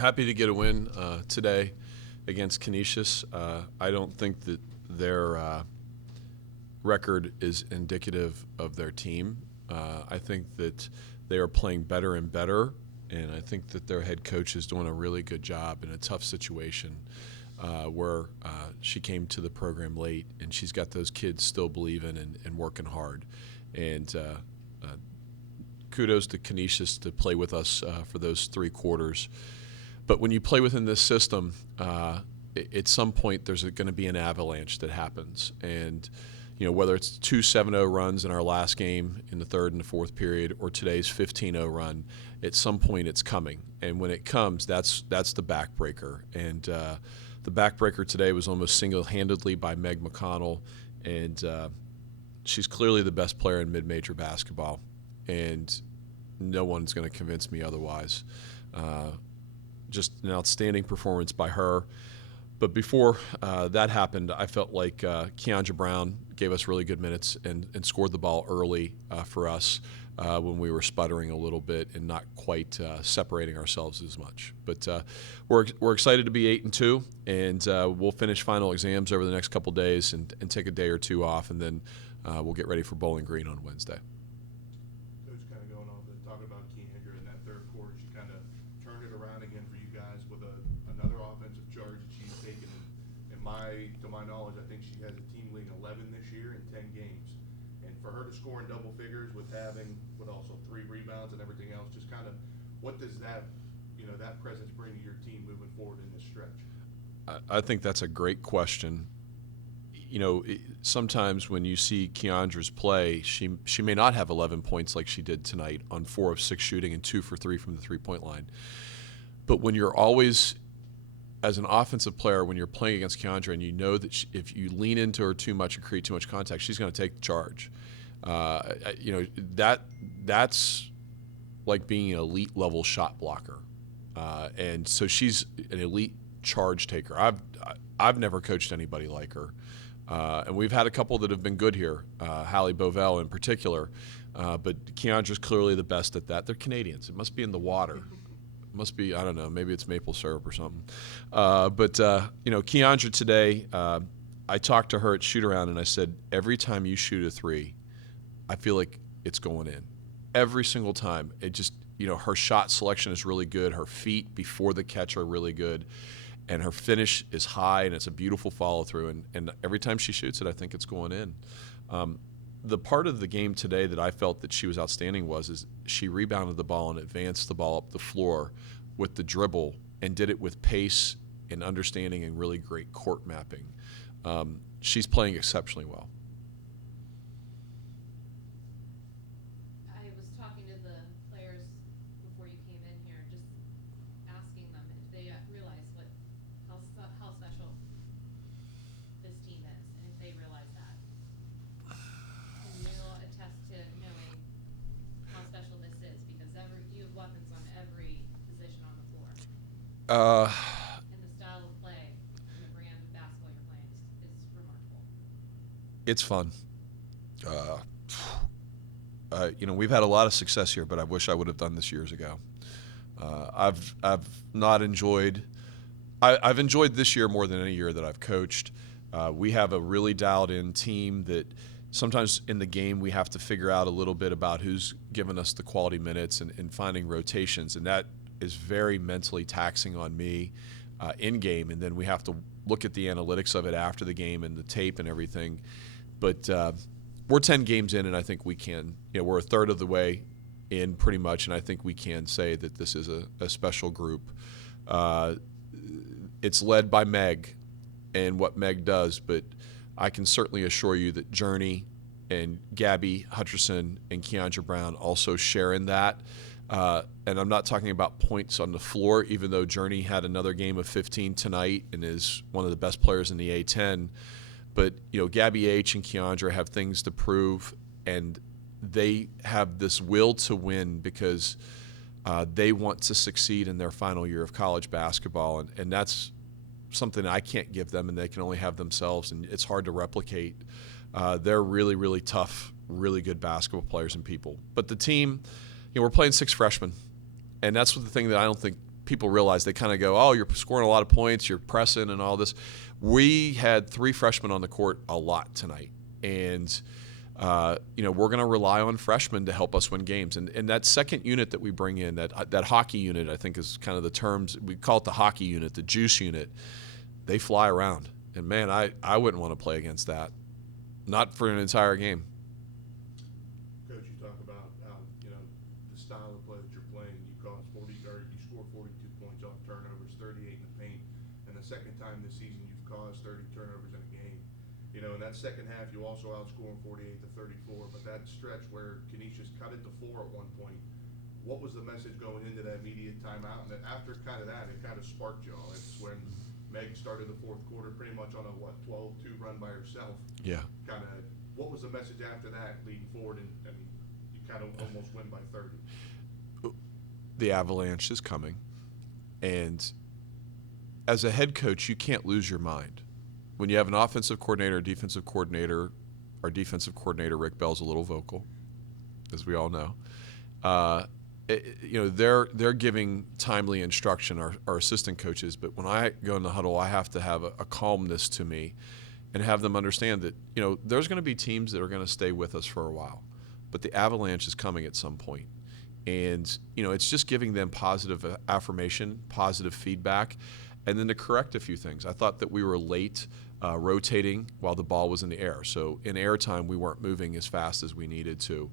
Happy to get a win today against Canisius. I don't think that their record is indicative of their team. I think that they are playing better and better, and I think that their head coach is doing a really good job in a tough situation where she came to the program late, and she's got those kids still believing and working hard. And kudos to Canisius to play with us for those 3 quarters. But when you play within this system, at some point there's going to be an avalanche that happens. And whether it's 2 7-0 runs in our last game in the third and the fourth period or today's 15-0 run, at some point it's coming. And when it comes, that's the backbreaker. And the backbreaker today was almost single-handedly by Meg McConnell. And she's clearly the best player in mid-major basketball. And no one's going to convince me otherwise. Just an outstanding performance by her. But before that happened, I felt like Keandra Brown gave us really good minutes and scored the ball early for us when we were sputtering a little bit and not quite separating ourselves as much. But we're excited to be 8-2, and we'll finish final exams over the next couple days and take a day or two off, and then we'll get ready for Bowling Green on Wednesday. Coach, kind of going off and talking about Keandra in that third quarter, she kind of turned it around again for you guys with another offensive charge that she's taken. To my knowledge, I think she has a team leading 11 this year in 10 games. And for her to score in double figures with having also 3 rebounds and everything else, just kind of what does that presence bring to your team moving forward in this stretch? I think that's a great question. Sometimes when you see Keandra's play, she may not have 11 points like she did tonight on 4 of 6 shooting and 2 for 3 from the three-point line. But when you're always, as an offensive player, when you're playing against Keandra and you know that if you lean into her too much and create too much contact, she's going to take the charge. That's like being an elite level shot blocker. And so she's an elite charge taker. I've never coached anybody like her. And we've had a couple that have been good here, Hallie Bovell in particular. But Keandra's clearly the best at that. They're Canadians. It must be in the water. It must be, I don't know, maybe it's maple syrup or something. But Keandra today, I talked to her at shoot-around, and I said, every time you shoot a 3, I feel like it's going in. Every single time. It just, her shot selection is really good. Her feet before the catch are really good. And her finish is high, and it's a beautiful follow-through. And every time she shoots it, I think it's going in. The part of the game today that I felt that she was outstanding is she rebounded the ball and advanced the ball up the floor with the dribble and did it with pace and understanding and really great court mapping. She's playing exceptionally well. I was talking to the players before you came in here, just asking them if they realize how special this team is, and if they realize that. Can you attest to knowing how special this is? Because you have weapons on every position on the floor. And the style of play and the brand of basketball you're playing is remarkable. It's fun. We've had a lot of success here, but I wish I would have done this years ago. I've not enjoyed. I've enjoyed this year more than any year that I've coached. We have a really dialed-in team that sometimes in the game we have to figure out a little bit about who's giving us the quality minutes and finding rotations, and that is very mentally taxing on me in game. And then we have to look at the analytics of it after the game and the tape and everything. But we're 10 games in, and I think we can. We're a third of the way in pretty much, and I think we can say that this is a special group. It's led by Meg and what Meg does, but I can certainly assure you that Journey and Gabby Hutcherson and Keandra Brown also share in that. And I'm not talking about points on the floor, even though Journey had another game of 15 tonight and is one of the best players in the A10. But, Gabby H. and Keandra have things to prove, and they have this will to win because they want to succeed in their final year of college basketball. And that's something I can't give them, and they can only have themselves, and it's hard to replicate. They're really, really tough, really good basketball players and people. But the team, we're playing 6 freshmen, and that's the thing that I don't think people realize. They kind of go, oh, you're scoring a lot of points, you're pressing and all this. We had 3 freshmen on the court a lot tonight. And, we're going to rely on freshmen to help us win games. And that second unit that we bring in, that hockey unit, I think is kind of the terms. We call it the hockey unit, the juice unit. They fly around. And, man, I wouldn't want to play against that. Not for an entire game. Coach, you talk about how, the style of play that you're playing. You scored 42 points off turnovers, 38 in the paint, and the second time this season you've caused 30 turnovers in a game. In that second half, you also outscored 48 to 34, but that stretch where Canisius cut it to 4 at one point, what was the message going into that immediate timeout? And then after kind of that, it kind of sparked you all. It's when Meg started the fourth quarter pretty much on a 12-2 run by herself. Yeah. Kind of, what was the message after that leading forward? And you kind of almost win by 30. The avalanche is coming, and as a head coach, you can't lose your mind. When you have an offensive coordinator, a defensive coordinator, our defensive coordinator Rick Bell's a little vocal, as we all know. They're giving timely instruction, our assistant coaches, but when I go in the huddle, I have to have a calmness to me and have them understand that, there's going to be teams that are going to stay with us for a while, but the avalanche is coming at some point. And, it's just giving them positive affirmation, positive feedback, and then to correct a few things. I thought that we were late rotating while the ball was in the air. So in air time, we weren't moving as fast as we needed to.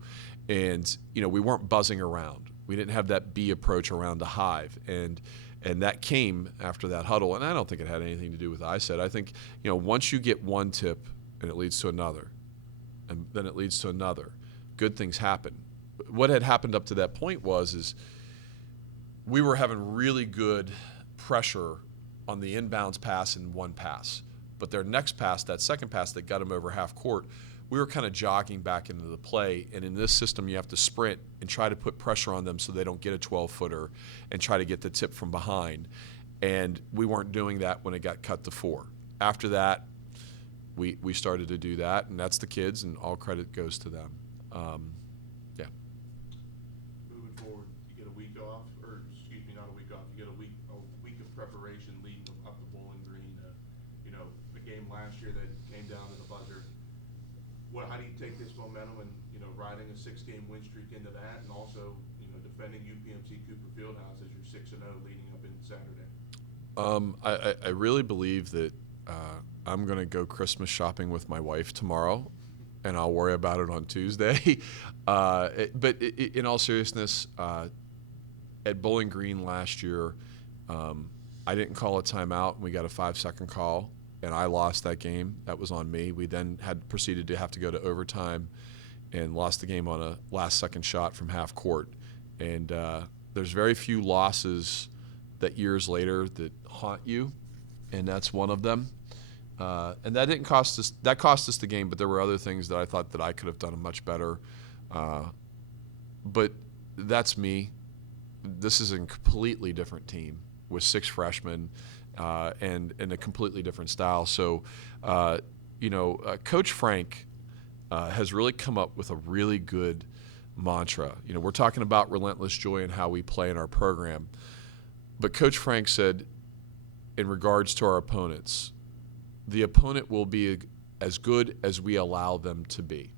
And, we weren't buzzing around. We didn't have that bee approach around the hive. And that came after that huddle. And I don't think it had anything to do with what I said. I think, once you get one tip and it leads to another, and then it leads to another, good things happen. What had happened up to that point is we were having really good pressure on the inbounds pass in one pass. But their next pass, that second pass that got them over half court, we were kind of jogging back into the play. And in this system, you have to sprint and try to put pressure on them so they don't get a 12-footer and try to get the tip from behind. And we weren't doing that when it got cut to 4. After that, we started to do that, and that's the kids, and all credit goes to them. Moving forward, you get a week off, or excuse me, not a week off. You get a week of preparation leading up to Bowling Green. The game last year that came down to the buzzer. How do you take this momentum and riding a 6-game win streak into that, and also defending UPMC Cooper Fieldhouse as you're 6-0 leading up in Saturday? I really believe that I'm going to go Christmas shopping with my wife tomorrow, and I'll worry about it on Tuesday. But in all seriousness, at Bowling Green last year, I didn't call a timeout, and we got a 5-second call, and I lost that game. That was on me. We then had proceeded to have to go to overtime and lost the game on a last-second shot from half court. And there's very few losses that years later that haunt you, and that's one of them. And that didn't cost us. That cost us the game, but there were other things that I thought that I could have done much better. But that's me. This is a completely different team with 6 freshmen and a completely different style. So, Coach Frank has really come up with a really good mantra. We're talking about relentless joy and how we play in our program. But Coach Frank said, in regards to our opponents, the opponent will be as good as we allow them to be.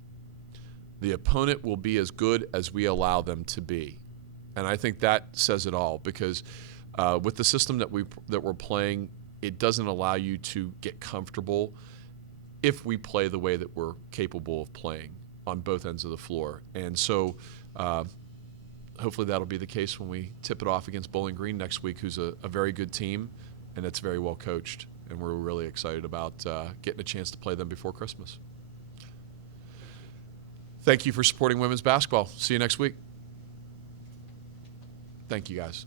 The opponent will be as good as we allow them to be. And I think that says it all, because with the system that we're playing, it doesn't allow you to get comfortable if we play the way that we're capable of playing on both ends of the floor. And so hopefully that'll be the case when we tip it off against Bowling Green next week, who's a very good team and it's very well coached. And we're really excited about getting a chance to play them before Christmas. Thank you for supporting women's basketball. See you next week. Thank you, guys.